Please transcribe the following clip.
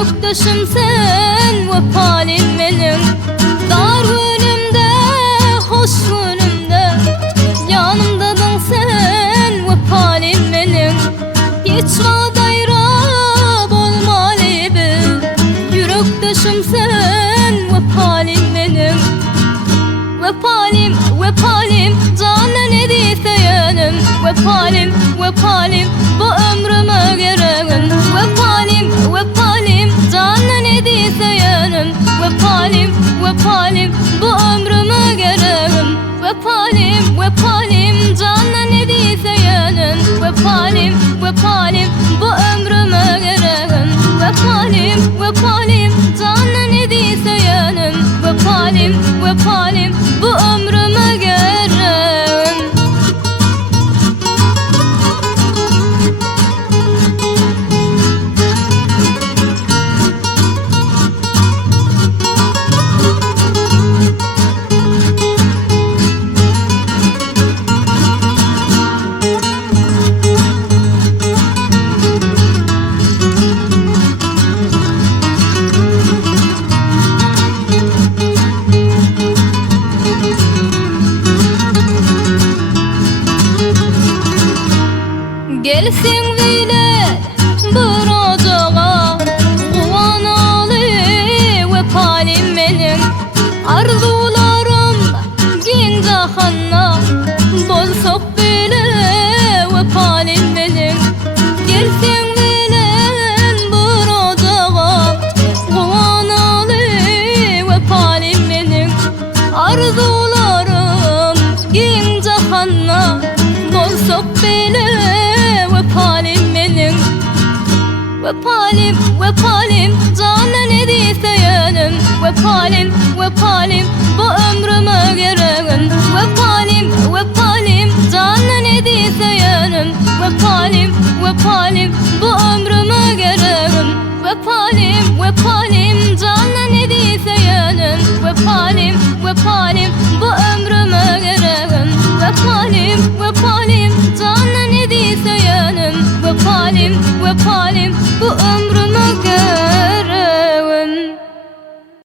yurukdaşım sen vefalim benim. Dar günümde, hoş günümde yanımdadın sen vefalim benim. Hiç vadayra bolmalı bil, yurukdaşım sen vefalim benim. Vefalim, vefalim, canın ediyse yanım. Vefalim, vefalim, bu ömrüme gereğim. Vefalim, vefalim, canın ediyse yanım. Vefalim, vefalim, bu ömrüme gereğim. Vefalim, vefalim, canın ediyse yanım. Vefalim, vefalim, bu ömrüme gereğim. Vefalim, vefalim, canın ediyse yanım. Vefalim, vefalim, bu ömrüme gereğim. Gelsin bile bir ocağa, kuvanalı vefalim benim. Arzularım gen cahanna, bolsak bile vefalim benim. Gelsin bile bir ocağa, kuvanalı vefalim benim. Arzularım gen cahanna, bolsak bile vefalim benim. Vefalim, vefalim, canın ediyse yanım. Vefalim, vefalim, bu ömrüme gereğim. Vefalim, vefalim, canın ediyse yanım. Vefalim, vefalim, bu ömrüme gereğim. Vefalim, vefalim, canın ediyse yanım. Vefalim, vefalim, bu ömrüme gereğim. Vefalim, vefalim, canın ediyse yanım. Vefalim, vefalim,